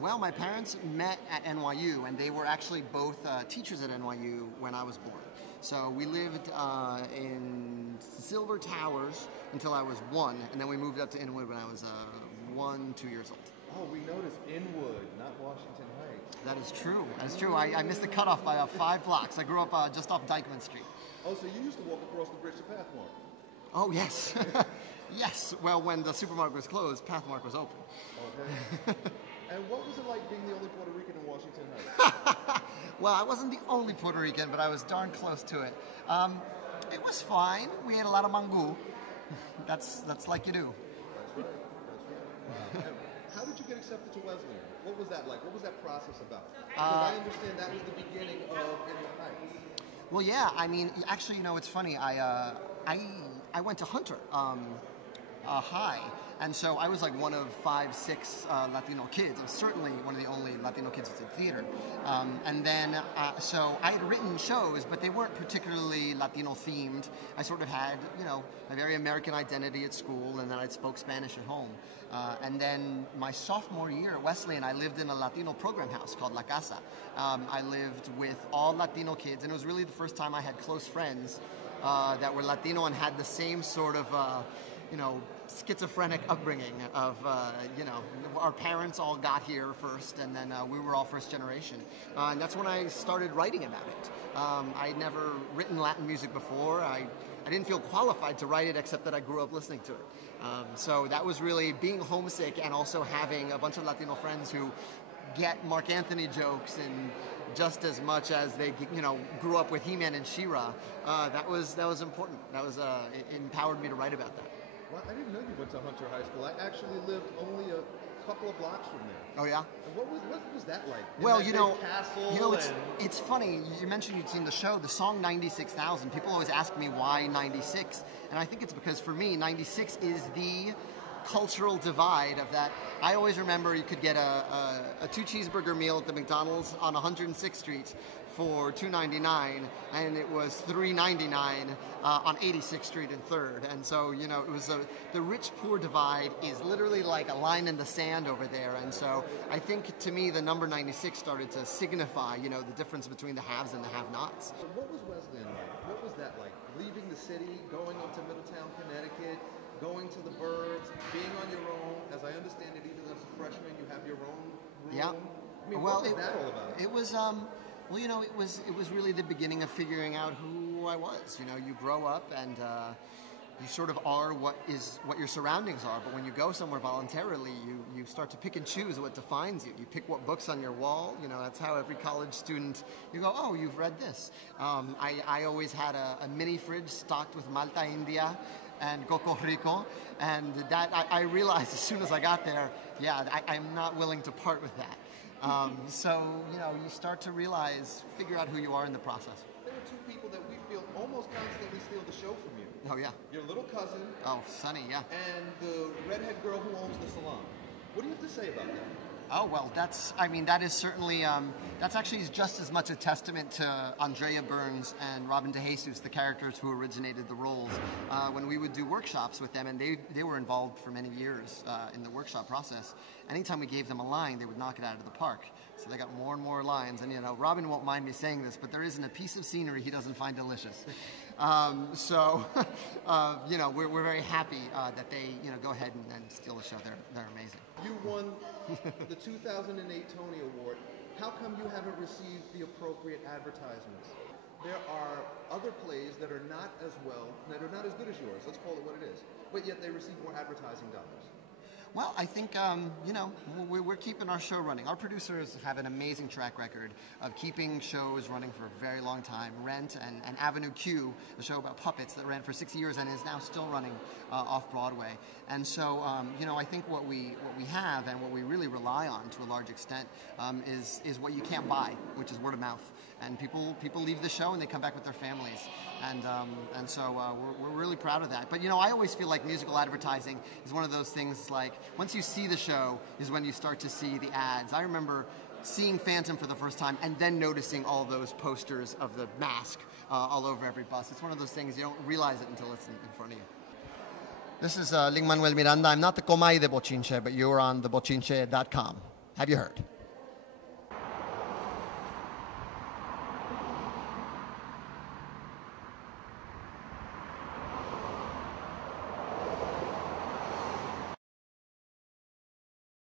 Well, my parents met at NYU, and they were actually both teachers at NYU when I was born. So we lived in Silver Towers until I was 1, and then we moved up to Inwood when I was 2 years old. Oh, we noticed Inwood, not Washington Heights. That is true. That is true. I missed the cutoff by 5 blocks. I grew up just off Dykeman Street. Oh, so you used to walk across the bridge to Pathmark? Oh, yes. Yes. Well, when the supermarket was closed, Pathmark was open. Okay. And what was it like being the only Puerto Rican in Washington Heights? Well, I wasn't the only Puerto Rican, but I was darn close to it. It was fine. We ate a lot of mango. That's like you do. That's right. That's right. Wow. How did you get accepted to Wesleyan? What was that like? What was that process about? Because I understand that was the beginning of Inwood Heights. Well, yeah. I mean, actually, you know, it's funny. I went to Hunter High, and so I was like one of 5, 6 Latino kids. I was certainly one of the only Latino kids that did theater. And then, so I had written shows, but they weren't particularly Latino themed. I sort of had, you know, a very American identity at school, and then I spoke Spanish at home. And then my sophomore year at Wesleyan, I lived in a Latino program house called La Casa. I lived with all Latino kids, and it was really the first time I had close friends that were Latino and had the same sort of, you know, schizophrenic upbringing of, you know, our parents all got here first, and then we were all first generation. And that's when I started writing about it. I'd never written Latin music before. I didn't feel qualified to write it, except that I grew up listening to it. So that was really being homesick and also having a bunch of Latino friends who get Mark Anthony jokes and just as much as they, you know, grew up with He-Man and She-Ra. That was important. That was it empowered me to write about that. Well, I didn't know you went to Hunter High School. I actually lived only a couple of blocks from there. Oh yeah. And what was that like? Well, you know, castle it's funny. You mentioned you'd seen the show. The song 96,000. People always ask me why 96, and I think it's because for me 96 is the cultural divide of that. I always remember you could get a 2 cheeseburger meal at the McDonald's on 106th Street for $2.99, and it was $3.99 on 86th Street and 3rd. And so, you know, it was the rich-poor divide is literally like a line in the sand over there. And so I think, to me, the number 96 started to signify, you know, the difference between the haves and the have-nots. So what was Wesleyan like? What was that like? Leaving the city, going up to Middletown, Connecticut, going to the Burbs, being on your own. As I understand it, even as a freshman, you have your own room. Yeah. I mean, well, what was that all about? It was, well, you know, it was really the beginning of figuring out who I was. You know, you grow up and you sort of are what your surroundings are. But when you go somewhere voluntarily, you start to pick and choose what defines you. You pick what books on your wall. You know, that's how every college student, you go, oh, you've read this. I always had a mini fridge stocked with Malta India and Coco Rico, and that I realized as soon as I got there, yeah, I'm not willing to part with that. So, you know, you start to figure out who you are in the process. There are 2 people that we feel almost constantly steal the show from you. Oh, yeah. Your little cousin. Oh, Sonny, yeah. And the redhead girl who owns the salon. What do you have to say about that? Oh, well, that is certainly, that's actually just as much a testament to Andrea Burns and Robin DeJesus, the characters who originated the roles, when we would do workshops with them, and they were involved for many years in the workshop process. Anytime we gave them a line, they would knock it out of the park. So they got more and more lines, and, you know, Robin won't mind me saying this, but there isn't a piece of scenery he doesn't find delicious. So, you know, we're very happy that they, you know, go ahead and steal the show. They're amazing. You won the 2008 Tony Award. How come you haven't received the appropriate advertisements? There are other plays that are not as good as yours. Let's call it what it is. But yet they receive more advertising dollars. Well, I think, you know, we're keeping our show running. Our producers have an amazing track record of keeping shows running for a very long time. Rent and Avenue Q, a show about puppets that ran for 6 years and is now still running off-Broadway. And so, you know, I think what we have and what we really rely on to a large extent is what you can't buy, which is word of mouth. And people leave the show and they come back with their families. And so we're really proud of that. But, you know, I always feel like musical advertising is one of those things like once you see the show is when you start to see the ads. I remember seeing Phantom for the first time and then noticing all those posters of the mask all over every bus. It's one of those things you don't realize it until it's in front of you. This is Lin Manuel Miranda. I'm not the Comay de Bochinche, but you're on thebochinche.com. Have you heard?